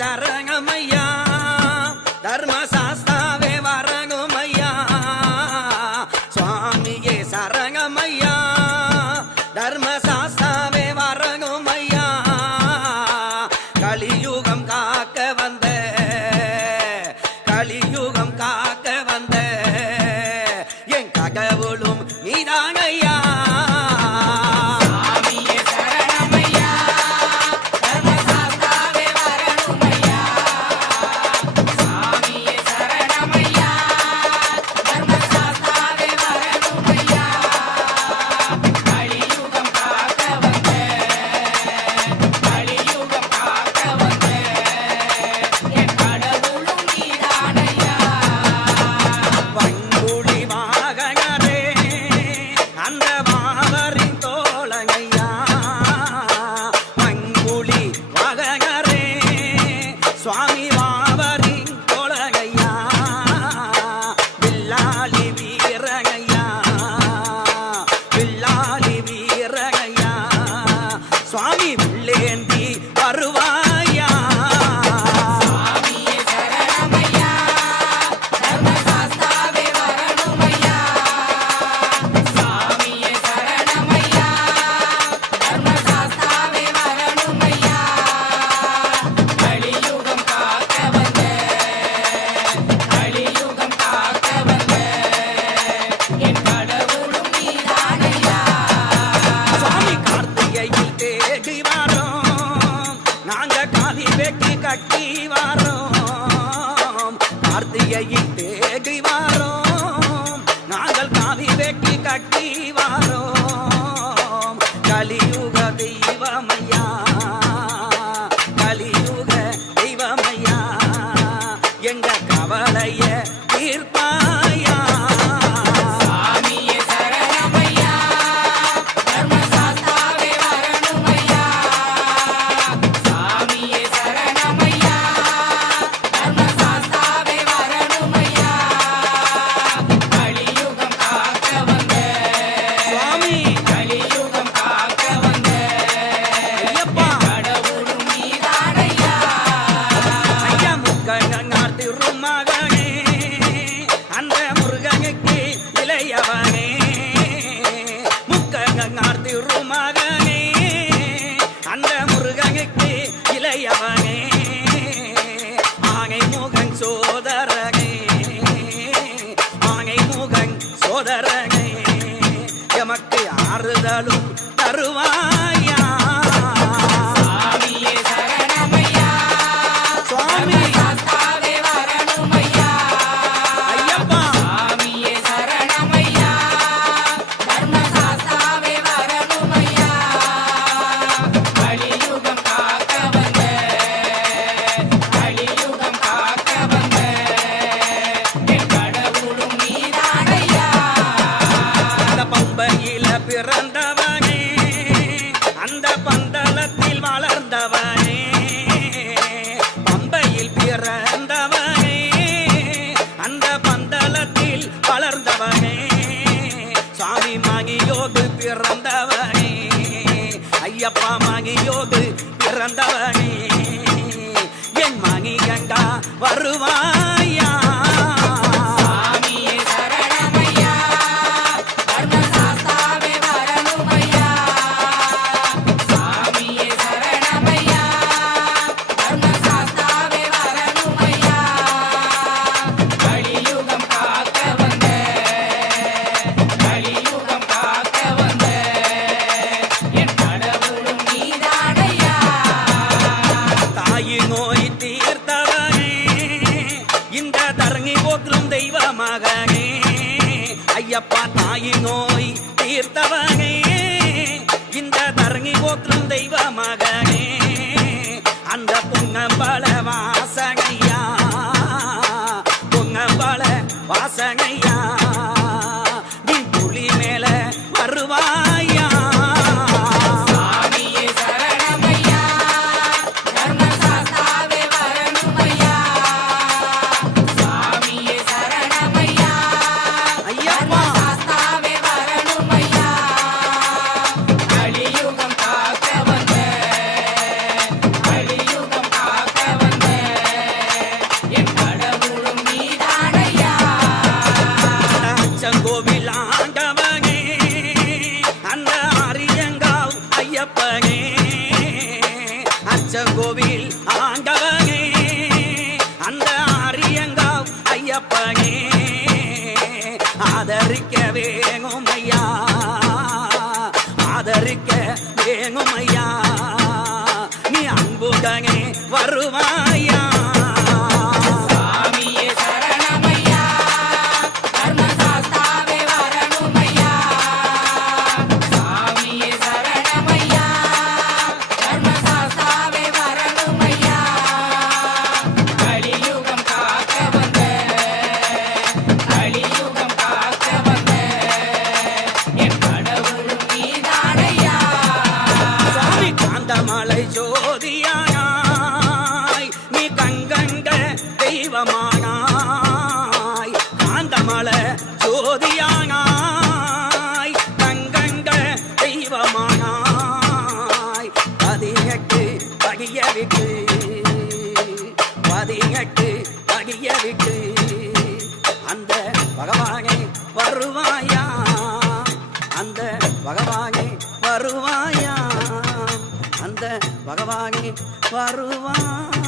சரணமையா தர்மசாஸ்தாவே வரணுமையா சுவாமியே சரணமையா தர்மசாஸ்தாவே வரணுமையா கலியுகம் காக்க வந்த கலியுகம் காக்க வந்த என் கடவுளும் நீதானையா சுவாமி வாவரின் தோழகையா வில்லாளி வீரகையா வில்லாளி வீரகையா சுவாமி வில்லேந்தி வருவாயா கட்டி வாரோம் கார்த்திகையில் தேடி வாரோம் நாங்கள் காவி வெட்டி கட்டி வாரோம் கலியுக தெய்வமையா கலியுக தெய்வமையா எங்க கவலைய தீர்ப்பாயா அந்த முருகனுக்கு இளையவனே ஆனை முகன் சோதரனே ஆனை முகன் சோதரனே எமக்கு ஆறுதலும் தருவாயா பிறந்தவனே அந்த பந்தளத்தில் வளர்ந்தவனே பம்பையில் பிறந்தவனே அந்த பந்தளத்தில் வளர்ந்தவனே சுவாமி மகியோடு பிறந்தவனே ஐயப்பா மகியோடு பிறந்தவனே என் மணி கங்கா வருவாயா தெய்வமகனே ஐயப்பா தாயி நோய் தீர்த்தவனே இந்த தரணி போற்றும் தெய்வமகனே அந்த பொங்கம்பல வாசனையா பொங்கம்பல வாசனையா நீ புலி மேல வருவாயா கலியுகம் காக்க வந்த வேணும் ஐயா நீ அன்புடனே வருவாயா மலை ஜோதியானாய் நீ கண்கண்ட தெய்வமானாய் காந்தமலை ஜோதியானாய் கண்கண்ட தெய்வமானாய் 18 படிய விட்டு 18 படிய விட்டு அந்த பகவானே வருவாயா அந்த பகவானே வருவாயா அந்த பகவானே வருவான்